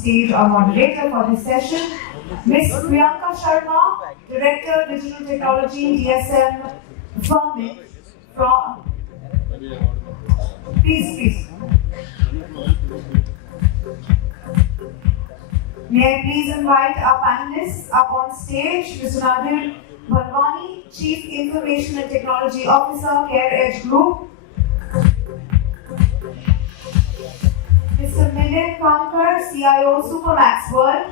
stage our moderator for this session, Ms. Priyanka Sharma, Director Digital Technology, DSM, Firmenich from. Please. May I please invite our panelists up on stage, Mr. Nadir, Bhalwani, Chief Information and Technology Officer, CareEdge Group. Mr. Milind Kankar, CIO, Supermax World.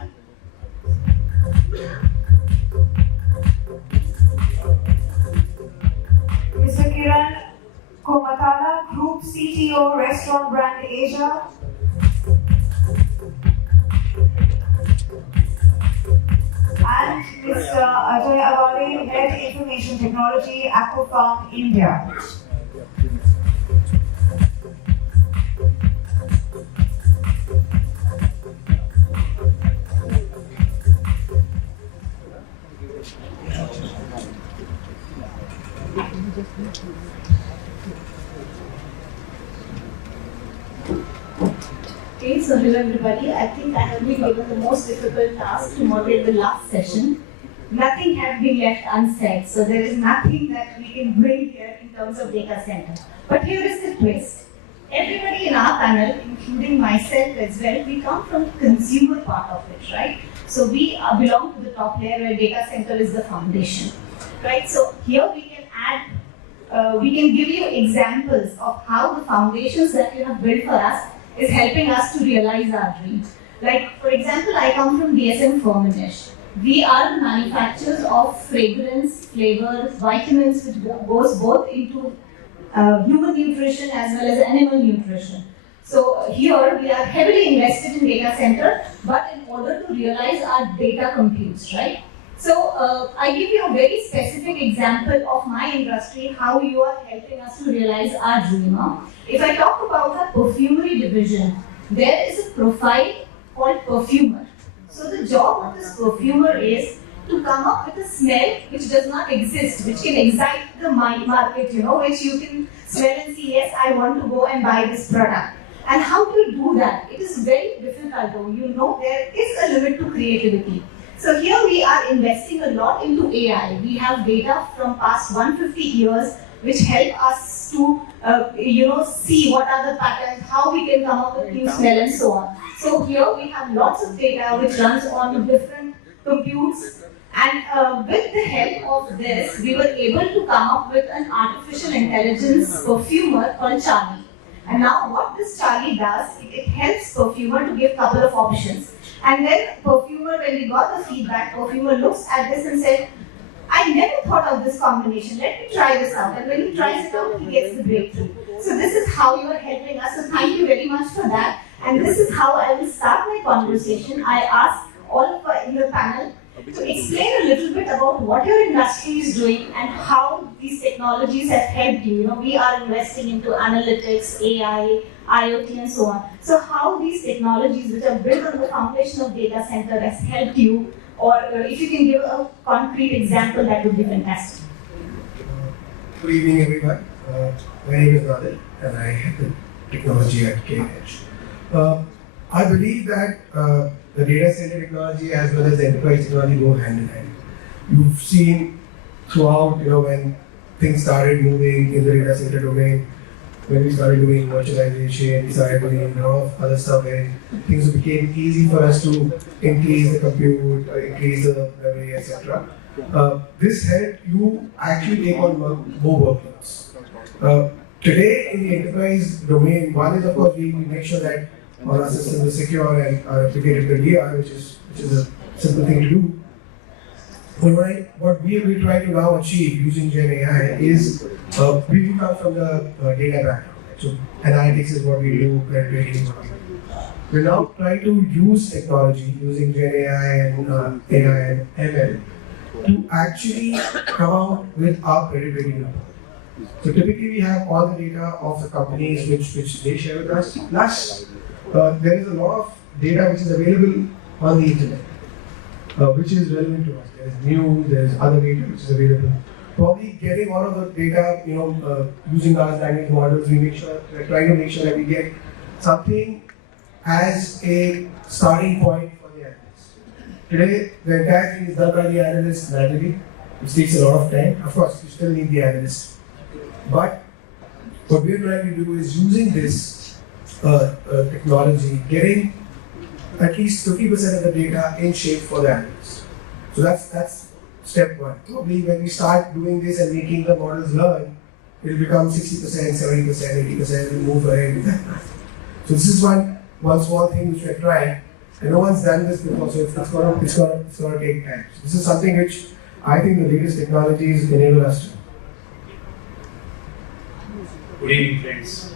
Mr. Kiran Komatala, Group CTO, Restaurant Brand Asia. And Mr. Ajay Awale, Head Information Technology, AquaPharm India. Okay, so hello everybody. I think I have been given the most difficult task to moderate the last session. Nothing has been left unsaid, so there is nothing that we can bring here in terms of data center. But here is the twist. Everybody in our panel, including myself as well, we come from the consumer part of it, right? So we belong to the top layer where data center is the foundation, right? So here we can add, we can give you examples of how the foundations that you have built for us is helping us to realize our dreams. Like, for example, I come from DSM Firmenich. We are the manufacturers of fragrance, flavors, vitamins, which goes both into human nutrition as well as animal nutrition. So here we are heavily invested in data center, but in order to realize our data computes, right? So I give you a very specific example of my industry, how you are helping us to realize our dream. If I talk about our perfumery division, there is a profile called perfumer. So the job of this perfumer is to come up with a smell which does not exist, which can excite the market, which you can smell and see, yes, I want to go and buy this product. And how do you do that? It is very difficult, though. There is a limit to creativity. So here we are investing a lot into AI. We have data from past 150 years which help us to see what are the patterns, how we can come up with new smell and so on. So here we have lots of data which runs on different computes, and with the help of this we were able to come up with an artificial intelligence perfumer called Charlie. And now what this Charlie does, it helps perfumer to give a couple of options. And then perfumer, when we got the feedback, perfumer looks at this and said, I never thought of this combination, let me try this out. And when he tries it out, he gets the breakthrough. So this is how you are helping us, so thank you very much for that. And this is how I will start my conversation. I ask all of you in the panel to explain a little bit about what your industry is doing and how these technologies have helped you. We are investing into analytics, AI, IoT and so on. So how these technologies which are built on the foundation of data center has helped you, or if you can give a concrete example, that would be fantastic. Good evening everyone. My name is Nadir and I head the technology at CareEdge. I believe that the data center technology as well as the enterprise technology go hand in hand. You've seen throughout, when things started moving in the data center domain, when we started doing virtualization, we started doing a lot of other stuff, and things became easy for us to increase the compute, increase the memory, etc. This helped you actually take on more workloads. Today in the enterprise domain, one is of course we make sure that our systems are secure and are replicated with DR, which is a simple thing to do. But what we will try to now achieve using Gen AI is we come from the data background. So analytics is what we do, predicting is what we do. We're now trying to use technology using Gen AI and AI and ML to actually come out with our predicting number. So typically we have all the data of the companies which they share with us. Plus, there is a lot of data which is available on the internet, which is relevant to us. There is news, there is other data which is available. Probably getting all of the data, using large language models, we're trying to make sure that we get something as a starting point for the analyst. Today, the entire thing is done by the analyst manually, which takes a lot of time. Of course, you still need the analyst. But what we're trying to do is using this technology, getting at least 50% of the data in shape for the analyst. So that's step one. Probably when we start doing this and making the models learn, it will become 60%, 70%, 80%, and move ahead with that. So this is one small thing which we're trying, and no one's done this before, so it's gonna take time. So this is something which I think the latest technologies enable us to. Good evening, friends.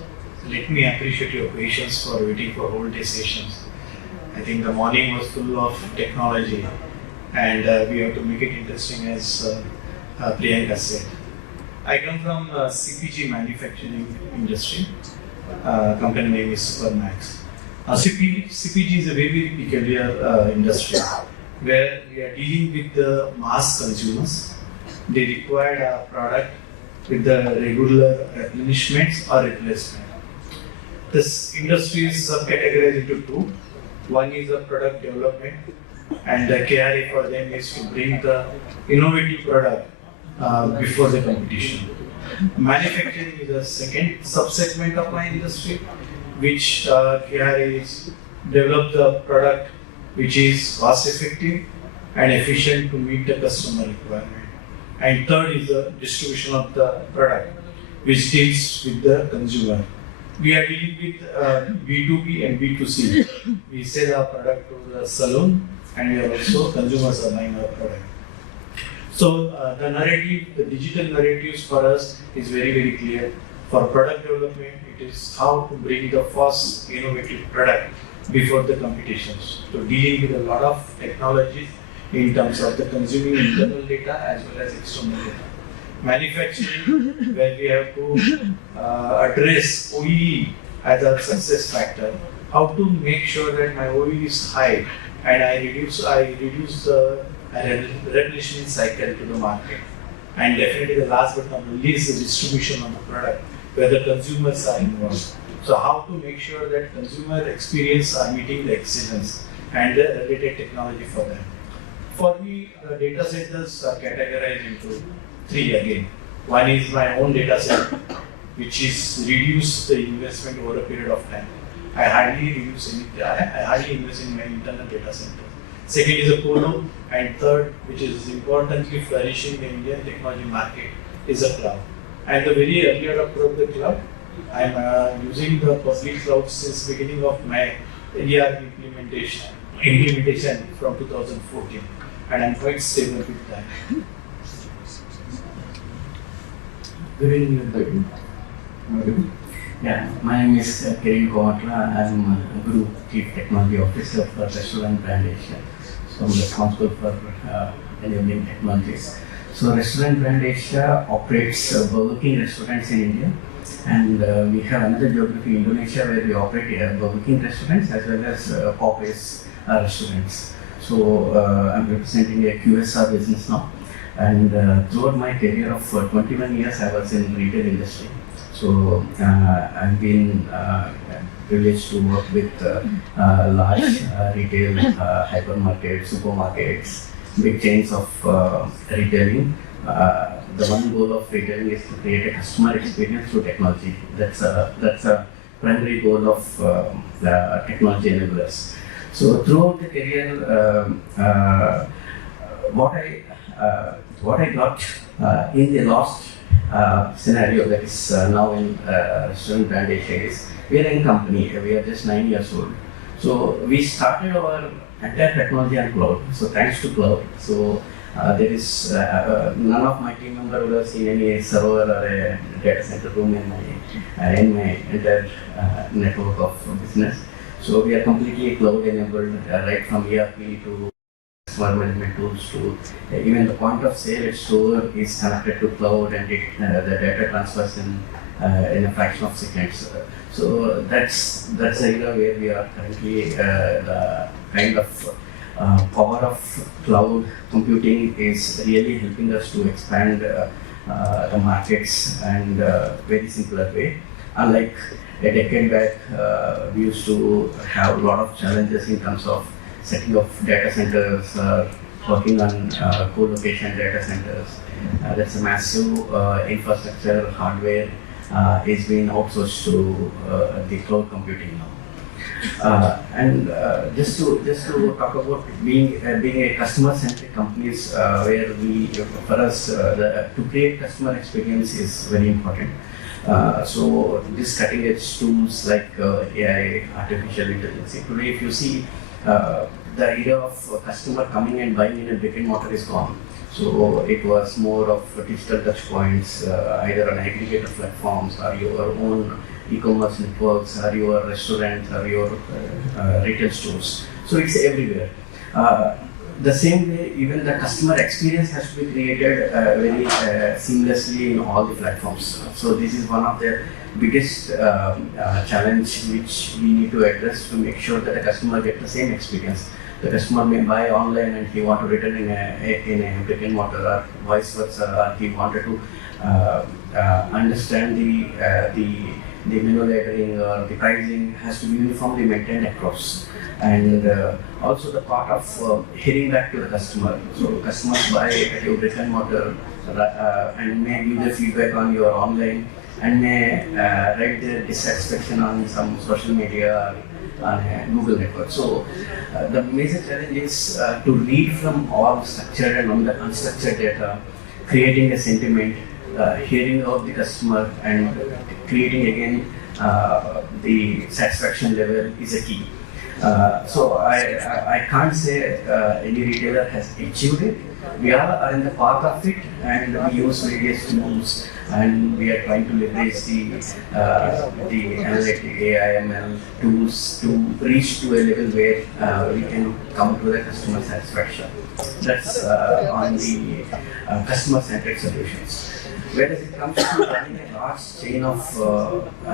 Let me appreciate your patience for waiting for whole day sessions. I think the morning was full of technology, and we have to make it interesting, as Priyanka said. I come from CPG manufacturing industry. Company name is Firmenich. CPG is a very peculiar industry where we are dealing with the mass consumers. They require a product with the regular replenishments or replacement. This industry is subcategorized into two. One is the product development, and the KRA for them is to bring the innovative product before the competition. Manufacturing is a second subsegment of my industry, which KRA is develop the product which is cost effective and efficient to meet the customer requirement. And third is the distribution of the product, which deals with the consumer. We are dealing with B2B and B2C. We sell our product to the salon, and we are also consumers are buying our product. So the narrative, the digital narratives for us is very, very clear. For product development, it is how to bring the first innovative product before the competitions. So dealing with a lot of technologies in terms of the consuming internal data as well as external data. Manufacturing, where we have to address OEE as a success factor. How to make sure that my OEE is high and I reduce the replenishment cycle to the market. And definitely the last but not least, the distribution of the product, where the consumers are involved. So how to make sure that consumer experience are meeting the excellence and the related technology for them. For me, the data centers are categorized into three again. One is my own data center, which is reduce the investment over a period of time. I hardly invest in my internal data center. Second is a colo, and third, which is importantly flourishing the Indian technology market, is a cloud. And the very early adopter of the cloud, I am using the public cloud since beginning of my ERP implementation from 2014, and I am quite stable with that. Good evening, everybody. Yeah, my name is Priyanka. I am Group Chief Technology Officer for Restaurant Brand Asia. So I'm responsible for enabling technologies. So Restaurant Brand Asia operates Burger King restaurants in India, and we have another geography, Indonesia, where we operate Burger King restaurants as well as Popeyes restaurants. So I'm representing a QSR business now, and throughout my career of 21 years, I was in retail industry. So I've been privileged to work with large retail hypermarkets, supermarkets, big chains of retailing. The one goal of retailing is to create a customer experience through technology. That's a primary goal of the technology enablers. So throughout the career, what I got in the last scenario that is now in Restaurant Brand Asia is, we are a company, we are just 9 years old. So we started our entire technology on cloud. So thanks to cloud. So there is none of my team member would have seen any server or a data center room in my entire network of business. So we are completely cloud enabled, right from ERP to customer management tools to even the point of sale store is connected to cloud, and the data transfers in a fraction of seconds. So that's the area where we are currently. The kind of power of cloud computing is really helping us to expand the markets and very simpler way. Unlike a decade back, we used to have a lot of challenges in terms of setting up data centers, working on co-location data centers. That's a massive infrastructure, hardware is being outsourced to the cloud computing now. And just to talk about being a customer-centric companies, where for us to create customer experience is very important. So these cutting-edge tools like AI, artificial intelligence. Today, if you see, the era of customer coming and buying in a brick and mortar is gone. So it was more of digital touch points, either on aggregator platforms or your own e-commerce networks or your restaurants or your retail stores. So it's everywhere. The same way, even the customer experience has to be created very seamlessly in all the platforms. So this is one of the biggest challenge which we need to address to make sure that the customer get the same experience. The customer may buy online and he want to return in a brick and mortar, or vice versa, or he wanted to understand the menu lettering or the pricing has to be uniformly maintained across. And also the part of hearing back to the customer. So customers buy at your brick and mortar and may give their feedback on your online and may write their dissatisfaction on some social media or on a Google network. So the major challenge is to read from all structured and unstructured data, creating a sentiment, hearing out the customer and creating again the satisfaction level is a key. So I can't say any retailer has achieved it. We are in the path of it, and we use various tools, and we are trying to leverage the analytic AI ML tools to reach to a level where we can come to the customer satisfaction. That's on the customer-centric solutions. Whereas it comes to running a large chain of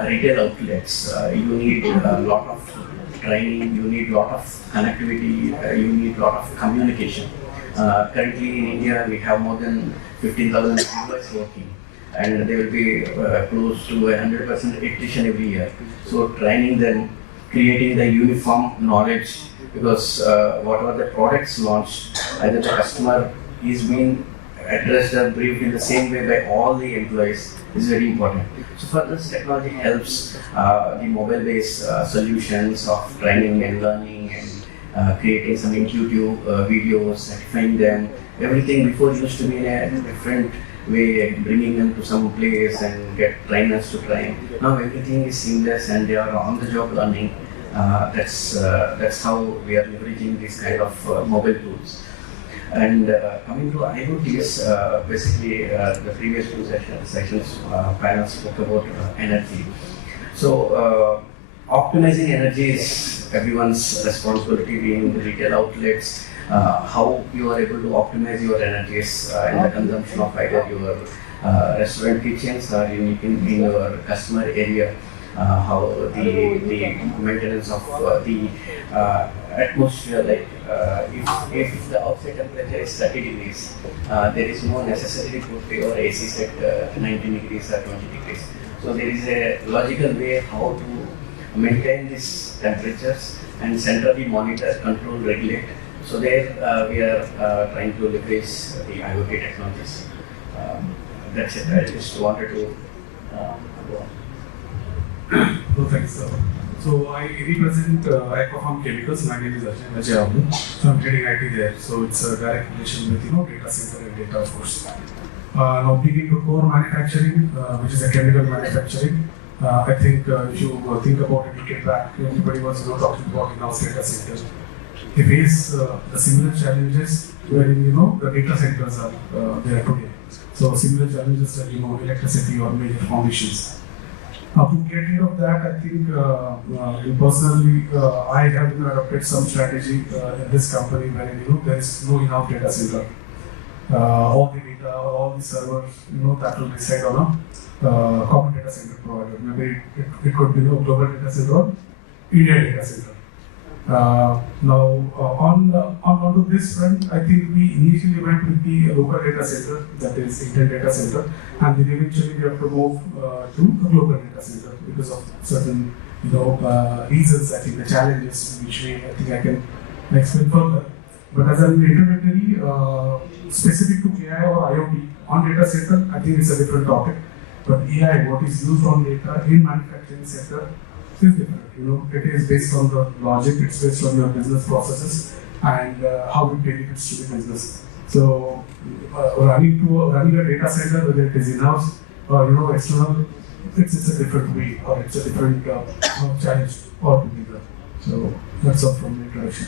retail outlets, you need a lot of training, you need a lot of connectivity, you need a lot of communication. Currently in India, we have more than 15,000 employees working, and they will be close to 100% attrition every year. So training them, creating the uniform knowledge, because whatever the products launched, either the customer is being addressed or briefed in the same way by all the employees is very important. So for this, technology helps the mobile-based solutions of training and learning and creating some intuitive videos, certifying them. Everything before used to be in a different way, bringing them to some place and get trainers to train. Now everything is seamless and they are on-the-job learning. That's how we are leveraging these kind of mobile tools. And coming to IoTs, basically the previous two sessions panels spoke about energy. So optimizing energy is everyone's responsibility, being the retail outlets. How you are able to optimize your energies in the consumption of either your restaurant kitchens or in your customer area. How the maintenance of the atmosphere, like if the outside temperature is 30 degrees, there is no necessity to put your AC set 19 degrees or 20 degrees. So there is a logical way how to maintain these temperatures and centrally monitor, control, regulate. So there we are trying to leverage the IoT technologies. That's it. I just wanted to go on. Perfect, sir. So I represent AquaPharm Chemicals. My name is Ajay. So I'm heading IT there. So it's a direct relation with data center and data, of course. Now digging to core manufacturing, which is a chemical manufacturing. I think if you think about a decade back, everybody was talking about in-house data centers. They face the similar challenges wherein the data centers are there today. So similar challenges like electricity or major foundations. To get rid of that, I think personally, I have adopted some strategy in this company where there is no in-house data center. All the data, all the servers, that will reside on a common data center provider. Maybe it could be global data center or India data center. Now, on to this front, I think we initially went with the local data center, that is Indian data center, and then eventually we have to move to a global data center because of certain reasons. I think the challenges which I think I can explain further. But as an introductory, specific to AI or IoT on data center, I think it's a different topic. But AI, what is used on data in manufacturing sector, is different. It is based on the logic, it's based on your business processes and how it benefits to the business. So, running a data center, whether it is in-house or external, it's a different way or it's a different challenge altogether. So that's all from the introduction.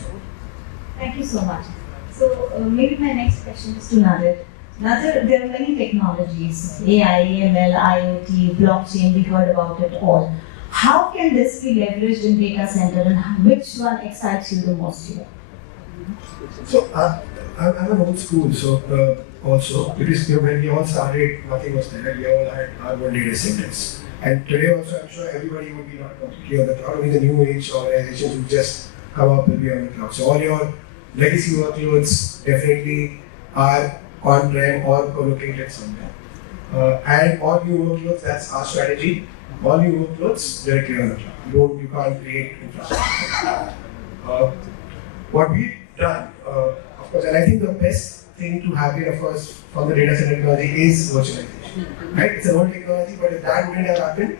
Thank you so much. So maybe my next question is to Nadir. Nadir, there are many technologies, AI, ML, IoT, blockchain, we heard about it all. How can this be leveraged in data center and which one excites you the most here? So I'm an old school, so also because when we all started, nothing was there. We all had our own data centers, and today also I'm sure everybody would be not completely on the cloud. Only the new age organizations who just come up will be on the cloud. So all your legacy workloads definitely are on-prem or co-located somewhere, and all new workloads. That's our strategy. All new workloads directly on the cloud. You can't create infrastructure. What we've done, of course, and I think the best thing to happen, of course, from the data center technology is virtualization. Right? It's an old technology, but if that wouldn't have happened,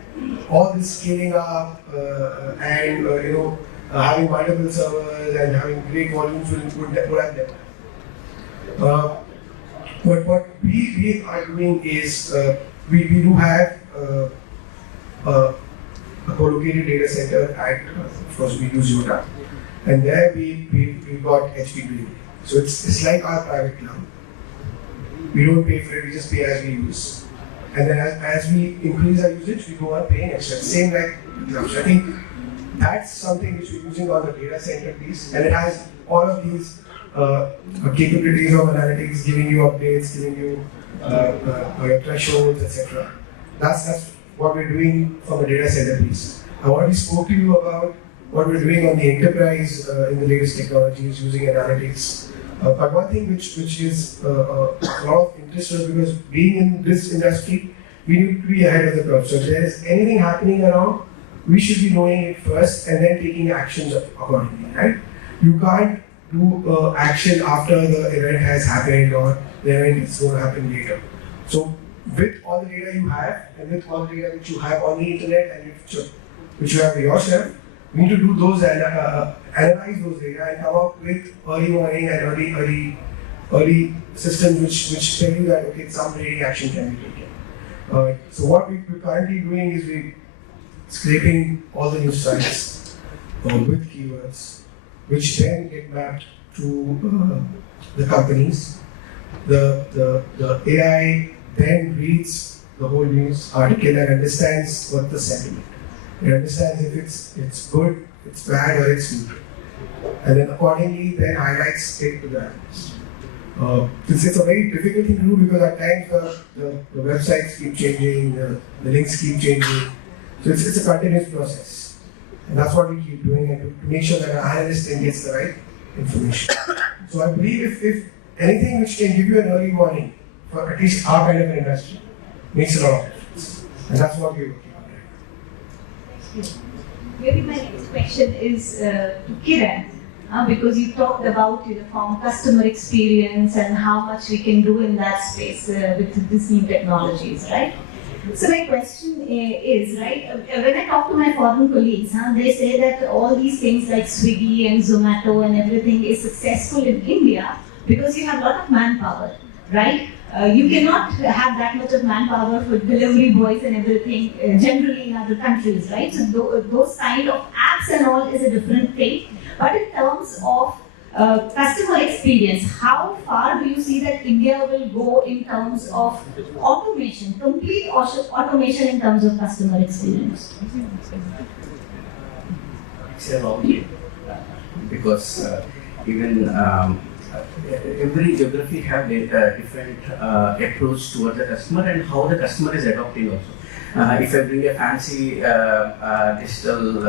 all this scaling up and having multiple servers and having great volumes would have never happened. But what we are doing is we do have a co-located data center at, of course, we use Yotta, and there we got HPB. So it's like our private cloud. We don't pay for it, we just pay as we use. And then as we increase our usage, we go on paying extra. Same like cloud. So I think that's something which we're using on the data center piece, and it has all of these capabilities of analytics, giving you updates, giving you thresholds, etc. That's what we're doing from the data center piece. I already spoke to you about what we're doing on the enterprise in the latest technologies using analytics. But one thing which is a lot of interest is because being in this industry, we need to be ahead of the curve. So if there's anything happening around, we should be knowing it first and then taking actions accordingly, right? You can't do action after the event has happened or the event is going to happen later. So with all the data you have and with all the data which you have on the internet and which you have yourself, we need to do those and analyze those data and come up with early warning and early systems which tell you that okay, some trading action can be taken. So what we're currently doing is we're scraping all the news sites with keywords, which then get mapped to the companies. The AI then reads the whole news article and understands what the sentiment. It understands if it's good, it's bad, or it's neutral. And then accordingly then highlights it to the analyst. It's a very difficult thing to do because at times the websites keep changing, the links keep changing. So it's a continuous process. And that's what we keep doing and to make sure that our analyst then gets the right information. So I believe if anything which can give you an early warning for at least our kind of an industry makes a lot of difference. And that's what we're working on right now. Maybe my next question is to Kiran, because you talked about from customer experience and how much we can do in that space with these new technologies, right? So my question is, right, when I talk to my foreign colleagues, they say that all these things like Swiggy and Zomato and everything is successful in India because you have a lot of manpower, right? You cannot have that much of manpower for delivery boys and everything generally in other countries, right? So those kind of apps and all is a different thing. But in terms of customer experience, how far do you see that India will go in terms of automation, complete automation in terms of customer experience? It's a long way because even every geography have a different approach towards the customer and how the customer is adopting also. If I bring a fancy digital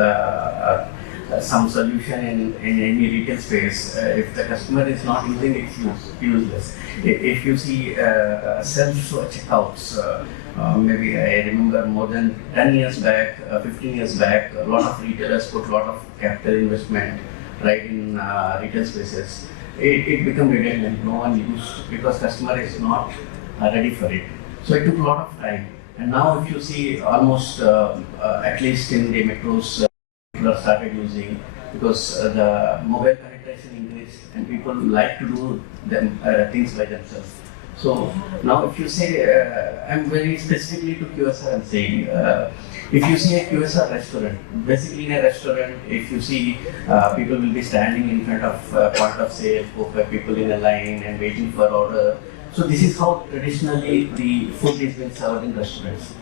some solution in any retail space, if the customer is not using it, it's useless. If you see self checkouts, maybe I remember more than 10 years back, 15 years back, a lot of retailers put a lot of capital investment right in retail spaces. It became redundant, no one used because customer is not ready for it. So it took a lot of time. And now if you see almost at least in the metros, people have started using because the mobile penetration increased and people like to do them, things by themselves. So now if you say, I'm very specifically to QSR, I'm saying, if you see a QSR restaurant, basically in a restaurant, if you see people will be standing in front of point of sale, 4-5 people in a line and waiting for order. So this is how traditionally the food is being served in restaurants.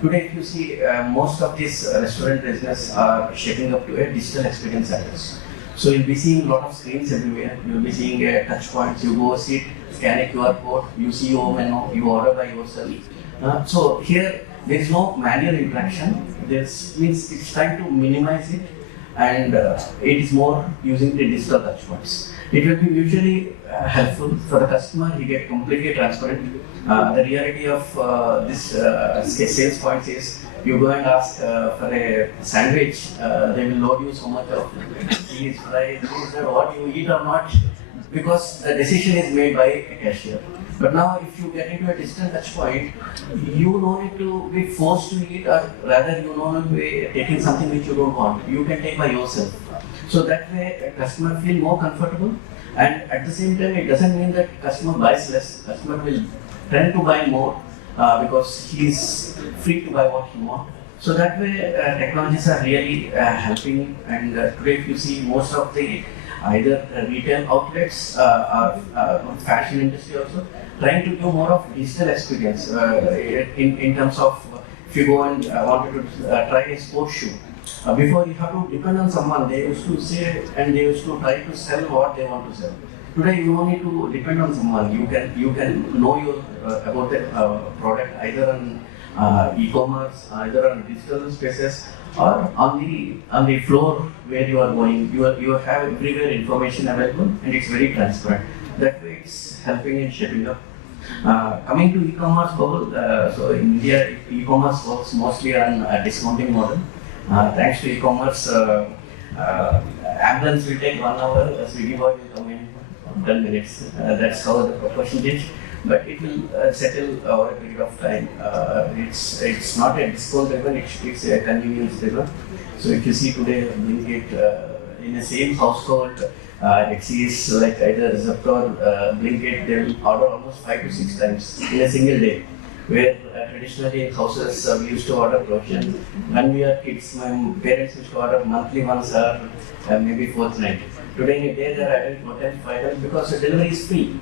Today, if you see, most of these restaurant business are shaping up to a digital experience centers. So you'll be seeing a lot of screens everywhere. You'll be seeing touch points. You go sit, scan a QR code, you see your menu, you order by yourself. So here, there is no manual interaction. This means it's trying to minimize it, and it is more using the digital touch points. It will be mutually helpful for the customer. He get completely transparent. The reality of this sales points is you go and ask for a sandwich, they will load you so much of cheese, fries, what you eat or not, because the decision is made by a cashier. But now if you get into a digital touch point, you don't need to be forced to eat, or rather you don't need to be taking something which you don't want. You can take by yourself. So that way a customer feel more comfortable, and at the same time it doesn't mean that customer buys less. Customer will tend to buy more because he is free to buy what he wants. So that way technologies are really helping, and today if you see most of the either retail outlets or fashion industry also trying to do more of digital experience in terms of if you go and wanted to try a sports shoe. Before you have to depend on someone, they used to say and they used to try to sell what they want to sell. Today you don't need to depend on someone. You can know your about the product either on e-commerce, either on digital spaces, or on the floor where you are going. You have everywhere information available, and it's very transparent. That way it's helping in shaping up. Coming to e-commerce bubble, so in India e-commerce works mostly on a discounting model. Thanks to e-commerce, ambulance will take 1 hour, Swiggy boy will come in 10 minutes. That's how the proportion is. But it will settle over a period of time. It's not a discount driven, it's a convenience driven. So if you see today, Blinkit in the same household, it sees like either Zepto or Blinkit, they will order almost 5 to 6 times in a single day. Where traditionally in houses we used to order provision. When we were kids, my parents used to order monthly once or maybe fortnight. Today in a day they are adding 4 times, 5 times because the delivery is free.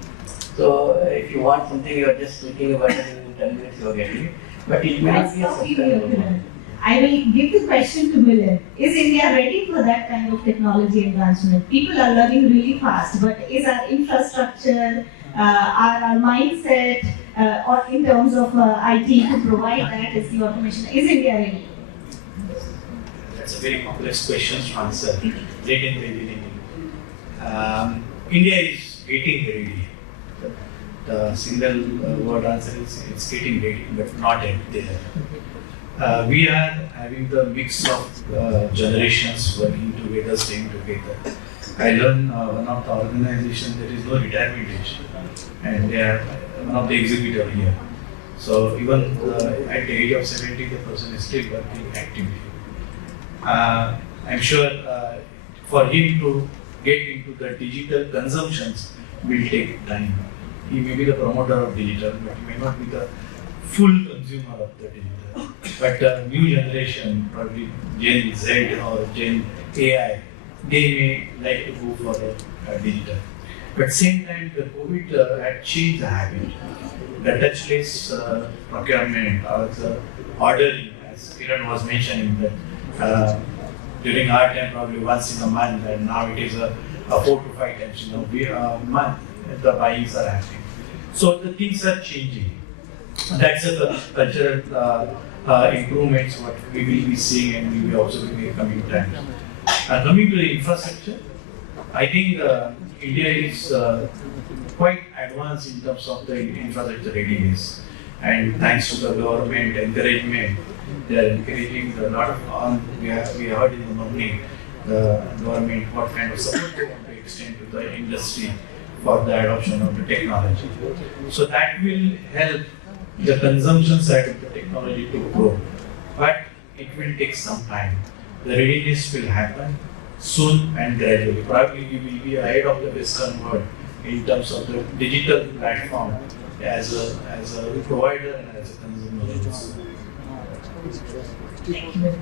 So if you want something, you are just clicking a button in 10 minutes you are getting it. But it may not be a sustainable. I will give the question to Milan. Is India ready for that kind of technology advancement? People are learning really fast, but is our infrastructure, our mindset, or in terms of IT to provide that as the automation, is India ready? That's a very complex question to answer. Late in the beginning. India is getting ready. The single word answer is it's getting ready, but not yet there. We are having the mix of generations working together, staying together. I learned one of the organizations there is no retirement age, and they are one of the executives here. So even at the age of 70, the person is still working actively. I'm sure for him to get into the digital consumptions will take time. He may be the promoter of digital, but he may not be the full consumer of the digital. But new generation, probably Gen Z or Gen AI, they may like to go for digital. But same time, the COVID had changed the habit. The touchless procurement or the ordering, as Kiran was mentioning, that during our time probably once in a month, and now it is a 4 to 5 times a month the buyings are happening. So the things are changing. That's a cultural improvements what we will be seeing and we will be observing in the coming times. Coming to the infrastructure, I think India is quite advanced in terms of the infrastructure readiness, and thanks to the government encouragement, they are encouraging a lot of. We heard in the morning the government what kind of support they want to extend to the industry for the adoption of the technology. So that will help the consumption side of the technology to grow, but it will take some time. The readiness will happen soon and gradually. Probably we will be ahead of the Western world in terms of the digital platform as a provider and as a consumer. Thank you.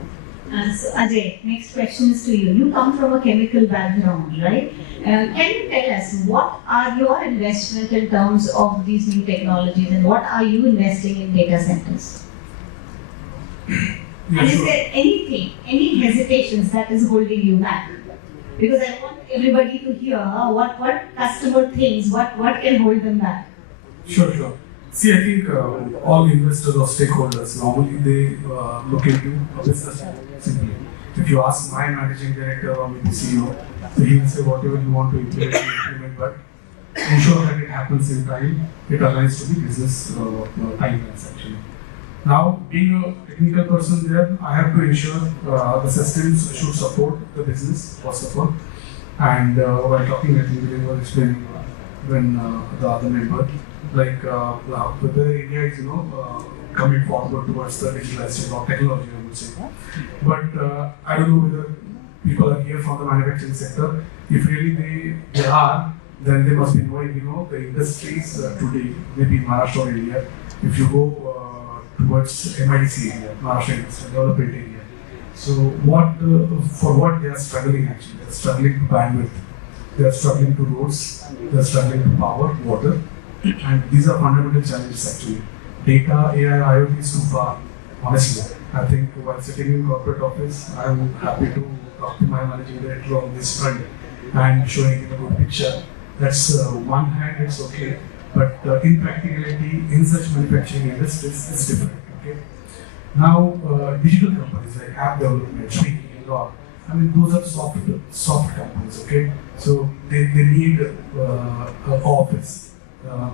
So Ajay, next question is to you. You come from a chemical background, right? Can you tell us what are your investment in terms of these new technologies, and what are you investing in data centers? And is there anything, any hesitations that is holding you back? Because I want everybody to hear what customer thinks, what can hold them back. Sure. See, I think all investors or stakeholders, normally they look into a business simply. If you ask my managing director or maybe CEO, so he will say whatever you want to implement, but ensure that it happens in time, it aligns to the business timelines actually. Now, being a technical person there, I have to ensure the systems should support the business, first of all. And while talking, I think they were explaining when the other member, like whether India is, coming forward towards the digitalization of technology, I would say. But I don't know whether people are here from the manufacturing sector. If really they are, then they must be knowing, the industries today, maybe Maharashtra or India. If you go towards MIDC area, Maharashtra Industrial Development area. So for what they are struggling actually? They are struggling to bandwidth, they are struggling to roads, they are struggling to power, water, and these are fundamental challenges actually. Data, AI, IoT is too far, honestly. I think while sitting in corporate office, I am happy to talk to my managing director on this front and showing him a good picture. That's one hand, it's okay. But in practicality, in such manufacturing industries, it's different. Okay. Now, digital companies like app development, Swiggy, and all. I mean, those are soft companies. Okay. So they need an office,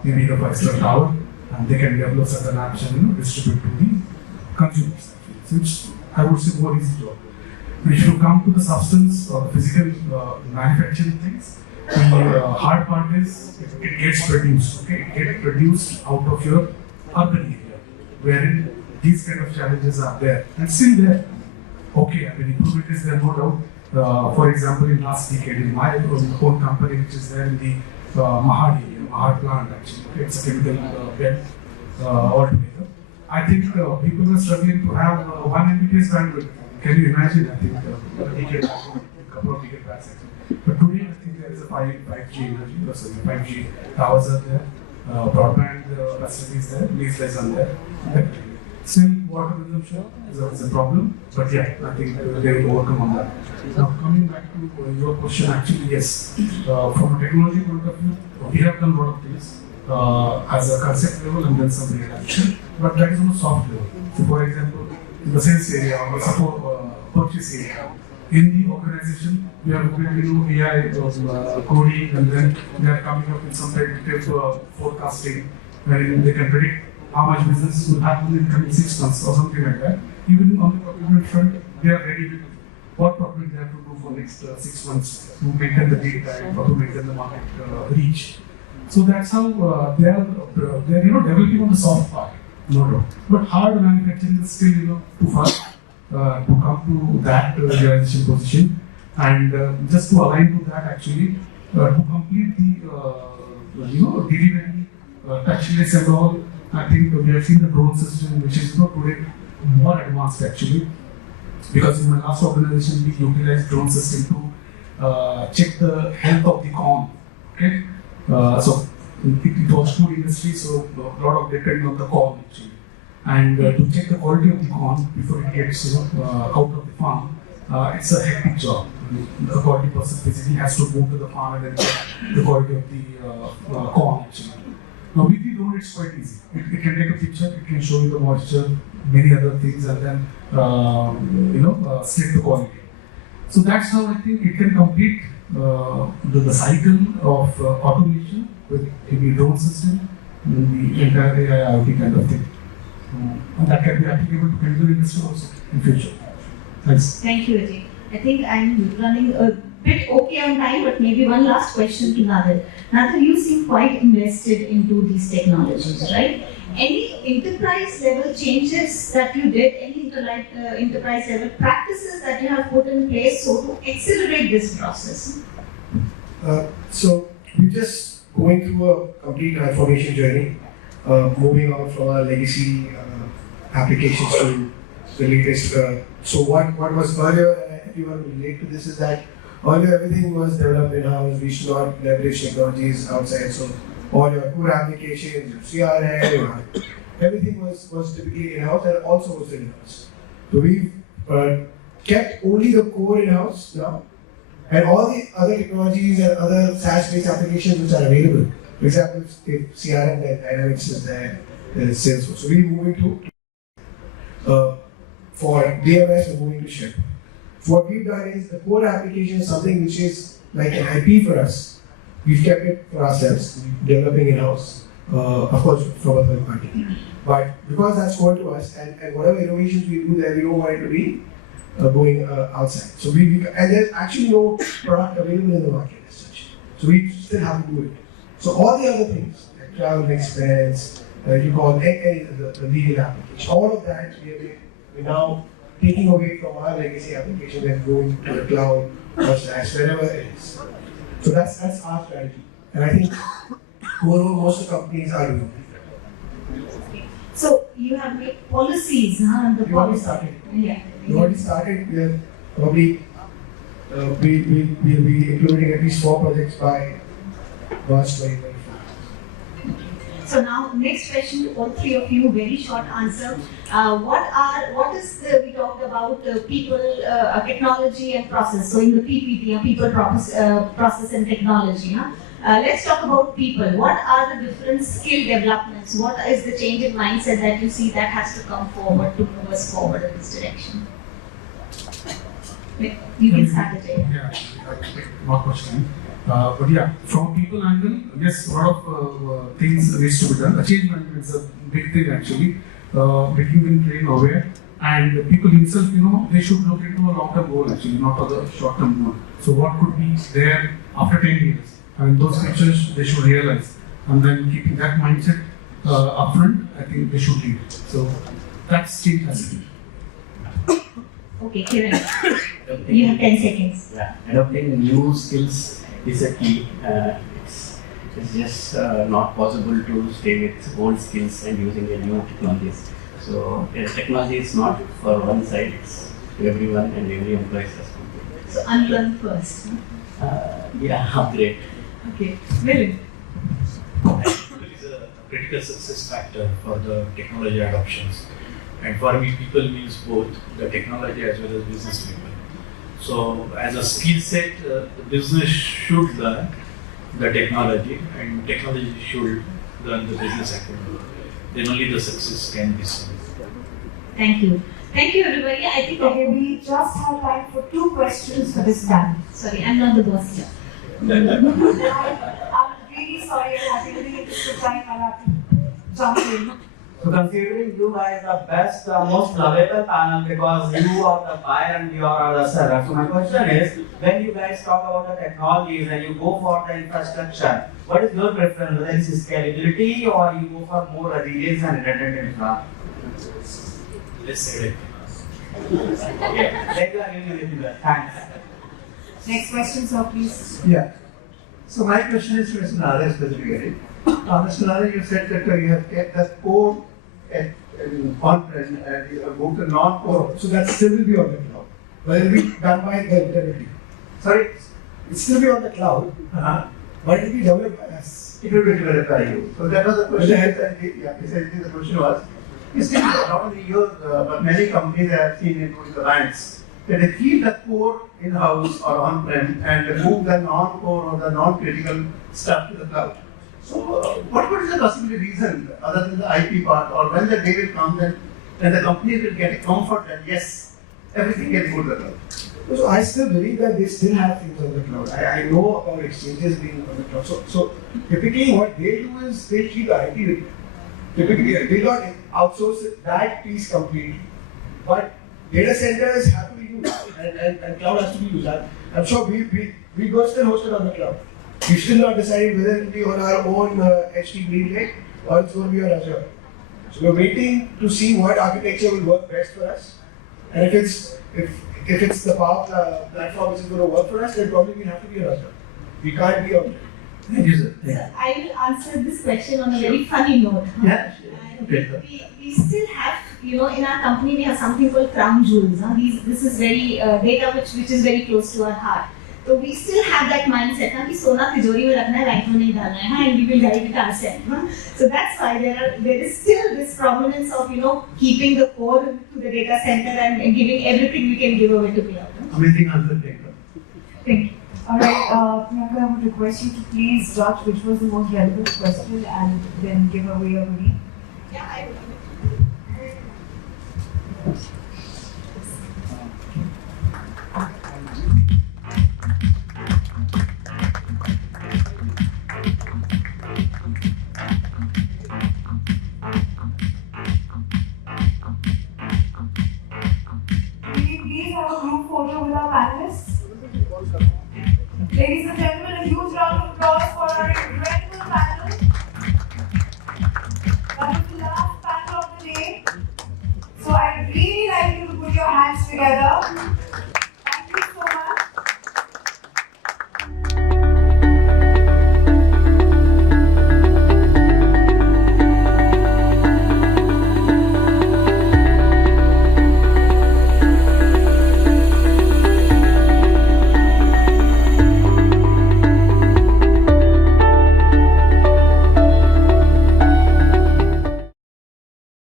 maybe a 5-star tower, and they can develop certain apps and distribute to the consumers. So it's, I would say, more easy job. But if you come to the substance or the physical manufacturing things, the hard part is it gets produced. Okay, it gets produced out of your urban area, wherein these kind of challenges are there and still there. Okay, I mean improvement is there, no doubt. For example, in last decade, in my own company, which is there in the Mahad plant actually, okay, it's a chemical belt altogether. I think people are struggling to have 1 Mbps bandwidth. Can you imagine? I think a couple of decades back actually. But today, I think there is a 5G energy, 5G towers are there, broadband facilities there, leases are there. Still, water consumption is a problem, but yeah, I think they will overcome on that. Now, coming back to your question, actually, yes, from a technology point of view, we have done a lot of things as a concept level and then some realization, but that is on a soft level. So, for example, in the sales area or support purchase area, in the organization, we are doing AI coding, and then they are coming up with some predictive forecasting, wherein they can predict how much business will happen in coming 6 months or something like that. Even on the procurement front, they are ready with what procurement they have to do for next 6 months to maintain the data and to maintain the market reach. So that's how they are developing on the soft part, no doubt. But hard manufacturing is still too far to come to that realization position. And just to align to that, actually, to complete the delivery, touchless and all, I think we have seen the drone system, which is today more advanced actually, because in my last organization we utilized drone system to check the health of the corn. Okay, so it was food industry, so a lot of depend on the corn actually, and to check the quality of the corn before it gets out of the farm, it's a hectic job. The quality person physically has to move to the farm and then check the quality of the corn actually. Now with the drone, it's quite easy. It can take a picture, it can show you the moisture, many other things, and then state the quality. So that's how I think it can complete the cycle of automation with maybe drone system and the entire AI IoT kind of thing. And that can be applicable to chemical industry also in future. Thanks. Thank you, Ajay. I think I'm running a bit okay on time, but maybe one last question to Nadir. Nadir, you seem quite invested into these technologies, right? Any enterprise level changes that you did, any enterprise level practices that you have put in place so to accelerate this process? So we're just going through a complete transformation journey, moving on from our legacy applications to the latest. So what was earlier, and everyone will relate to this, is that earlier everything was developed in-house. We should not leverage technologies outside. So all your core applications, your CRM, everything was typically in-house and also was in-house. So we've kept only the core in-house now, and all the other technologies and other SaaS-based applications which are available. For example, if CRM, then Dynamics is there is Salesforce. So we're moving to for DMS, we're moving to SharePoint. What we've done is the core application is something which is like an IP for us. We've kept it for ourselves, developing in-house, of course from a third party. But because that's core to us, and whatever innovations we do there, we don't want it to be going outside. So and there's actually no product available in the market as such. So we still have to do it. So all the other things, like travel expense, you call the legal application, all of that we're now taking away from our legacy application and going to the cloud or SaaS, wherever it is. So that's our strategy. And I think overall most of the companies are doing it. So you have made policies, huh? We already started. Yeah. We already started. We are probably we'll be including at least 4 projects by March 2024. So now, next question to all three of you, very short answer. We talked about people, technology and process. So in the PPT, people, process and technology. Let's talk about people. What are the different skill developments? What is the change in mindset that you see that has to come forward to move us forward in this direction? You can start, Ajay. Yeah, more question. But yeah, from people angle, yes, a lot of things needs to be done. Achievement is a big thing actually. Making them train aware, and people themselves, they should look into a long-term goal actually, not a short-term goal. So what could be there after 10 years? And those features they should realize, and then keeping that mindset upfront, I think they should lead. So that's change has to be. Okay, CareEdge. You have 10 seconds. Yeah, adopting new skills is a key. It's just not possible to stay with old skills and using the new technologies. So technology is not for one side, it's to everyone and every employee is responsible. So unlearn first. Yeah, upgrade. Okay, Viren. People is a critical success factor for the technology adoptions. And for me, people means both the technology as well as business people. So as a skill set, the business should learn the technology and technology should learn the business activity. Then only the success can be seen. Thank you. Thank you, everybody. I think Okay, we just have time for 2 questions for this panel. Sorry, I'm not the boss here. I'm really sorry, I think in the interest of time I'll have to jump in. So considering you guys are best, most lovable panel because you are the buyer and you are the seller. So my question is, when you guys talk about the technologies and you go for the infrastructure, what is your preference? Whether it's scalability or you go for more resilience and redundant infra? Let's say it. Yeah, let you agree with that. Thanks. Next question, sir, please. Yeah. So my question is to Mr. Nadir specifically. Mr. Nadir, you said that you have kept the core on-prem and you have moved to non-core. So that still will be on the cloud. But it will be done by the integrity. Sorry? It still be on the cloud, but it will be developed by us. It will be developed by you. So that was the question. Essentially the question was, you see, not only yours, but many companies I have seen, including the banks, that they keep the core in-house or on-prem and they move the non-core or the non-critical stuff to the cloud. So what is the possible reason other than the IP part, or when the day will come then the companies will get a comfort that yes, everything can go to the cloud? So I still believe that they still have things on the cloud. I know about exchanges being on the cloud. So typically what they do is they keep the IT with it. Typically they not outsource that piece completely. But data centers have to be used and cloud has to be used. I'm sure we got still hosted on the cloud. We've still not decided whether it will be on our own HP Green Lake or it's going to be on Azure. So we're waiting to see what architecture will work best for us. And if it's the power platform which is going to work for us, then probably we have to be on Azure. We can't be on. Thank you, sir. So I will answer this question on a very funny note. Yeah. And we still have, in our company we have something called crown jewels. This is very data which is very close to our heart. So we still have that mindset कि सोना तिजोरी में रखना है, bank में नहीं डालना है, and we will guide it ourselves. So that's why there is still this prominence of keeping the core to the data center and giving everything we can give away to cloud. Amazing answer, Priyanka. Thank you. Alright, Priyanka, I would request you to please judge which was the most relevant question and then give away a goodie. Yeah,